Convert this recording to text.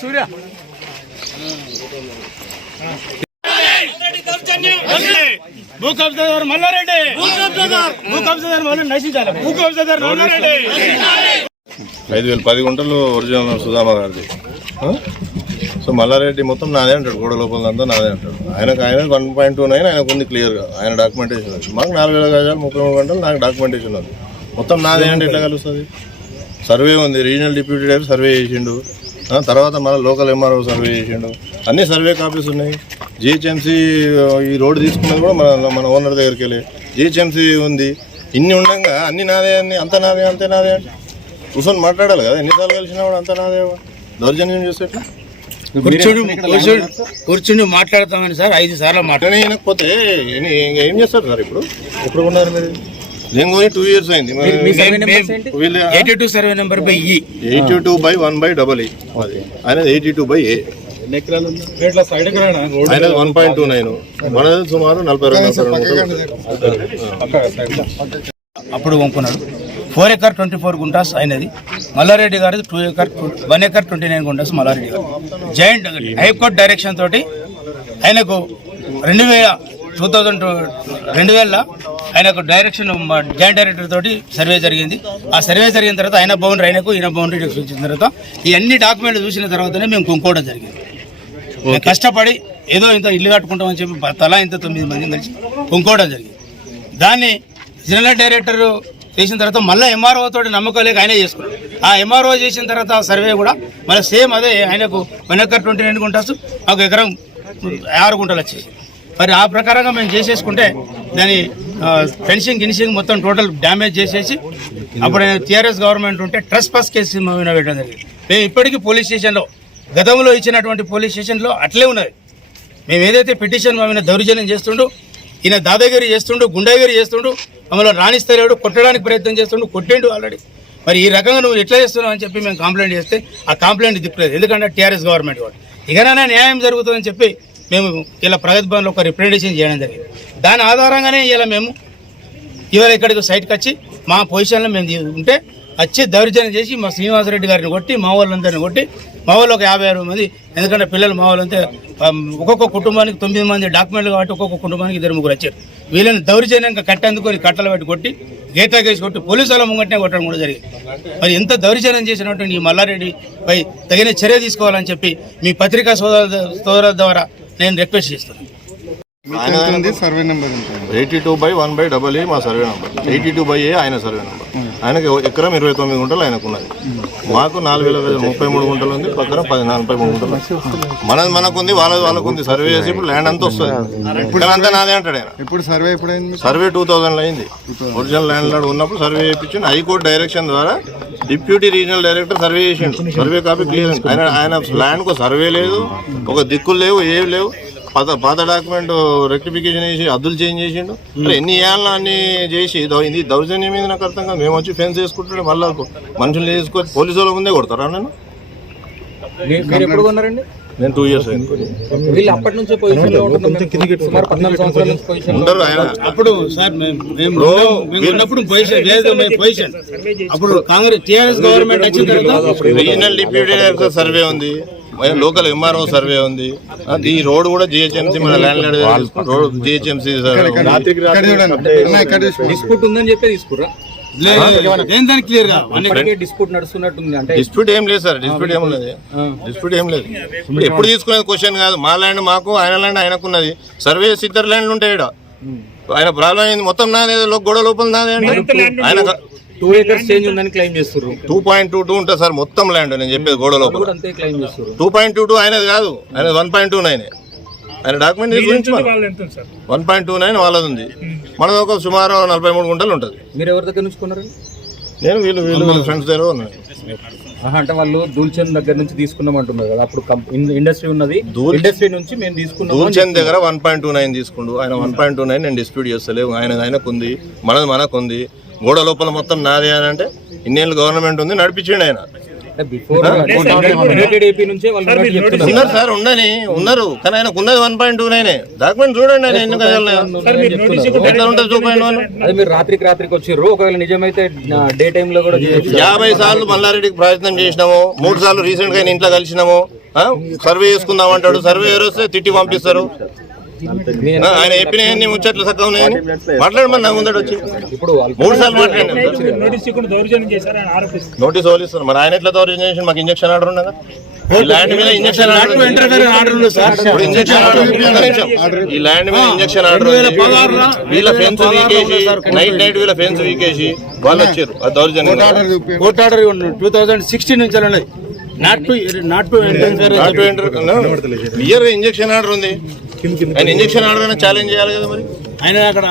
సూర్య భూ కబ్జాదారు మల్లారెడ్డి, భూ కబ్జాదారు మళ్ళీ నశించాలి, భూ కబ్జాదారు మల్లారెడ్డి. 5,010 గుంటలు ఒరిజినల్ సుధామ గారిది. సో మల్లారెడ్డి మొత్తం నాదే అంటాడు, గోడ లోపలంతా నాదే అంటాడు. ఆయన 1.29 ఆయనకు ఉంది క్లియర్గా, ఆయన డాక్యుమెంటేషన్ ఉంది. మాకు 4,000 గజాలు 33 గంటలు నాకు డాక్యుమెంటేషన్ ఉంది. మొత్తం నాదే అంటే ఎట్లా కలుస్తుంది? సర్వే ఉంది, రీజనల్ డిప్యూటీ డైరెక్టర్ సర్వే చేసిండు, తర్వాత మన లోకల్ ఎంఆర్ఓ సర్వే చేసిండు, అన్ని సర్వే కాపీస్ ఉన్నాయి. జిహెచ్ఎంసీ ఈ రోడ్డు తీసుకున్నది కూడా మన ఓనర్ దగ్గరికి వెళ్ళి జిహెచ్ఎంసీ ఉంది. ఇన్ని ఉండగా అన్ని నాదే, అన్ని అంత నాదే, అంతే నాదే అంటే కూర్చొని మాట్లాడాలి కదా. ఎన్నిసార్లు కలిసినా కూడా అంత నాదే, దౌర్జన్యం చేసేట్లా కూర్చుని మాట్లాడతామని సార్ 5 సార్లు మాట్లాడకపోతే ఏం చేస్తారు సార్? ఇప్పుడు ఉన్నారు మీరు? నేను కొని 2 years అయింది. 82 సర్వే నెంబర్ బై ఈ 82/1/AA అది ఆయన 82/A. ఆయన 1.29, మనది సుమారు 42. అప్పుడు వంకున్నాడు. 4 acres 24 గుంటాస్ అయినది. మల్లారెడ్డి గారి 1 acre 29 గుంటాస్ మల్లారెడ్డి గారు. జాయింట్ హైకోర్టు డైరెక్షన్ తోటి ఆయనకు 2000 ఆయనకు డైరెక్షన్ జాయింట్ డైరెక్టర్ తోటి సర్వే జరిగింది. ఆ సర్వే జరిగిన తర్వాత ఆయన బౌండరీ ఆయనకు, ఈయన బౌండరీ చూసిన తర్వాత ఈ అన్ని డాక్యుమెంట్లు చూసిన తర్వాతనే మేము కొనుక్కోవడం జరిగింది. కష్టపడి ఏదో ఇంత ఇల్లు కట్టుకుంటామని చెప్పి తలా ఇంత 9 మంది కలిసి కొనుక్కోవడం జరిగింది. దాన్ని జనరల్ డైరెక్టర్ చేసిన తర్వాత మళ్ళీ ఎంఆర్ఓ తోటి నమ్మకం లేక ఆయనే చేసుకున్నాడు. ఆ ఎంఆర్ఓ చేసిన తర్వాత సర్వే కూడా మళ్ళీ సేమ్ అదే, ఆయనకు 1 acre 29 గుంటాసు, ఒక ఎకరం 6 గుంటలు వచ్చేసి. మరి ఆ ప్రకారంగా మేము చేసేసుకుంటే దాని ఫెన్సింగ్ మొత్తం టోటల్ డ్యామేజ్ చేసేసి అప్పుడు టీఆర్ఎస్ గవర్నమెంట్ ఉంటే ట్రెస్పాస్ కేసు పెట్టడం జరిగింది. మేము ఇప్పటికీ పోలీస్ స్టేషన్లో గతంలో ఇచ్చినటువంటి పోలీస్ స్టేషన్లో అట్లే ఉన్నది. మేము ఏదైతే పిటిషన్ మమ్మల్ని దౌర్జన్యం చేస్తుండో, ఈయన దాదాగిరి చేస్తుండు, గుండాగిరి చేస్తుండు, మమ్మల్ని రాణిస్తలేడు, కొట్టడానికి ప్రయత్నం చేస్తుండు, కొట్టేండు ఆల్రెడీ. మరి ఈ రకంగా నువ్వు ఎట్లా చేస్తున్నావు అని చెప్పి మేము కంప్లైంట్ చేస్తే ఆ కంప్లైంట్ దిక్కులేదు. ఎందుకంటే టీఆర్ఎస్ గవర్నమెంట్ వాడు ఇకనైనా న్యాయం జరుగుతుందని చెప్పి మేము ఇలా ప్రగతి భవన్లో ఒక రిప్రజెంటేషన్ చేయడం జరిగింది. దాని ఆధారంగానే ఇలా మేము ఇవాళ ఇక్కడికి సైట్కి వచ్చి మా పొజిషన్లో మేము ఉంటే వచ్చి దౌర్జన్యం చేసి మా శ్రీనివాసరెడ్డి గారిని కొట్టి, మా వాళ్ళందరిని కొట్టి, మా వాళ్ళు ఒక 50-60 మంది, ఎందుకంటే పిల్లలు మా వాళ్ళంతా ఒక్కొక్క కుటుంబానికి 9 మంది డాక్యుమెంట్లు కాబట్టి ఒక్కొక్క కుటుంబానికి 2-3 వచ్చారు. వీళ్ళని దౌర్జన్యంగా కట్టేందుకొని కట్టలు పెట్టి కొట్టి, గేట్లా కేసి కొట్టి, పోలీసుల ముంగట్నే కొట్టడం కూడా జరిగింది. మరి ఎంత దౌర్జన్యం చేసినటువంటి ఈ మల్లారెడ్డిపై తగిన చర్య తీసుకోవాలని చెప్పి మీ పత్రికా సోదరుల ద్వారా నేను రిక్వెస్ట్ చేస్తున్నాను. 82/1/AA మా సర్వే నెంబర్, 82/A ఆయన సర్వే నెంబర్. ఆయనకి ఎకరం 29 గుంటలు ఆయనకు ఉన్నది. మాకు 4,033 గుంటలు ఉంది, పక్కన 43 గుంటలు. మనకు ఉంది, వాళ్ళకు ఉంది. సర్వే చేసి ఇప్పుడు ల్యాండ్ అంతా వస్తుంది. అంతా నాదే అంటాడు ఆయన. ఇప్పుడు సర్వే 2000 అయింది. ఒరిజినల్ ల్యాండ్ లాడ్ ఉన్నప్పుడు సర్వే చేయించింది. హైకోర్టు డైరెక్షన్ ద్వారా డిప్యూటీ రీజనల్ డైరెక్టర్ సర్వే చేసిండు. Survey copy clear. ఆయన ల్యాండ్కు సర్వే లేదు, ఒక దిక్కులు లేవు, ఏవి లేవు. పాత డాక్యుమెంట్ రెక్టిఫికేషన్ చేసి అద్దులు చేంజ్ చేసిండు. ఎన్ని ఏళ్ళ అన్ని చేసి ఇది దౌర్జన్యం మీద నాకు అర్థం కాదు. మేము వచ్చి ఫెన్స్ వేసుకుంటుంటే మళ్ళీ మనుషులు చేసుకొని పోలీసు వాళ్ళ ముందే కొడతారా? నేను 2 years అయింది. ఉండరు ఆయన. అప్పుడు సార్ పొజిషన్ అప్పుడు కాంగ్రెస్ టీఆర్ఎస్ గవర్నమెంట్ వచ్చిన తర్వాత రీజనల్ డిప్యూటీ డైరెక్టర్ సర్వే ఉంది, లోకల్ ఎంఆర్ఓ సర్వే ఉంది. ఈ రోడ్ కూడా జిహెచ్ఎంసీ మన ల్యాండ్ రోడ్ జిహెచ్ఎంసీ డిస్ప్యూట్ ఉందని చెప్పి తీసుకురా. డిస్ప్యూట్ ఏం లేదు సార్, డిస్ప్యూట్ ఏం లేదు. ఇప్పుడు ఎప్పుడు తీసుకునేది క్వశ్చన్ కాదు. మా ల్యాండ్ మాకు, ఆయన ల్యాండ్ ఆయనకున్నది. సర్వే ఇద్దరు ల్యాండ్లు ఉంటాయి ఇక్కడ. ఆయన ప్రాబ్లం అయింది మొత్తం నాదే, గొడవ లోపల నాదే అంటే ఆయన 2 acres చేంజ్ ఉందని క్లెయిమ్ చేస్తారు. 2.22 ఉంటుంది సార్ మొత్తం ల్యాండ్. నేను చెప్పేది గోడ లోపల 2.22 ఆయనది కాదు, ఆయన 1.29. ఆయన డాక్యుమెంట్ గురించి 1.29 వాళ్ళది ఉంది. మనది ఒక సుమారు 43 గుంటలు ఉంటుంది. మీరు ఎవరి దగ్గర నుంచి కొన్నారు? నేను వీళ్ళు ఫ్రెండ్స్ దగ్గర ఉన్నాయి. అంటే వాళ్ళు దూల్చంద్ దగ్గర నుంచి తీసుకున్నామంటున్నారు కదా. అప్పుడు ఇండస్ట్రీ ఉన్నది, ఇండస్ట్రీ నుంచి మేము తీసుకున్నాం. దూల్చంద్ దగ్గర 1.29 తీసుకుండు ఆయన. 1.29 నేను డిస్ప్యూట్ చేస్తలేవు. ఆయనకు ఉంది, మనది మనకు ఉంది. గోడ లోపల మొత్తం నాదే అని అంటే ఇన్నేళ్ళు గవర్నమెంట్ ఉంది, నడిపించండి ఆయన. ఉన్నారు సార్, ఉన్నారు. కానీ ఆయనకు ఉన్నది 1.29. డాక్యుమెంట్ చూడండి. ఆయన ఎన్ని ఉంటుంది 2.1. రాత్రికి వచ్చారు. ఒకవేళ నిజమైతే డే టైమ్ లో కూడా 50 సార్లు మల్లారెడ్డికి ప్రయత్నం చేసినాము. 3 సార్లు రీసెంట్ గా ఇంట్లో కలిసినాము. సర్వే చేసుకుందాం అంటాడు, సర్వే వస్తే తిట్టి పంపిస్తారు. ఆయన చెప్పిన ముచ్చట్లు చక్కగా ఉన్నాయని మాట్లాడమని నాకు ముందట వచ్చి 3 సార్లు మాట్లాడినా. నోటీస్ ఓలిస్తారు. మరి ఆయన ఎట్లా దౌర్జన్యం చేసి మాకు ఇంజక్షన్ ఆర్డర్ ఉండగా ఈ ల్యాండ్ మీద ఇంజక్షన్ ఆర్డర్ ఈ ల్యాండ్ మీద ఇంజక్షన్ ఆర్డర్ వీళ్ళ ఫెన్స్ వీకేసి నైట్ వీళ్ళ ఫెన్స్ వీకేసి వాళ్ళు వచ్చారు. అది దౌర్జన్యం. కోర్టు ఆర్డర్ 2016 నుంచి ఉన్నది. క్లియర్ ఇంజక్షన్ ఆర్డర్ ఉంది. ఆయన ఇంజక్షన్ ఆర్డర్ ఛాలెంజ్ చేయాలి కదా. మరి ఆయన అక్కడ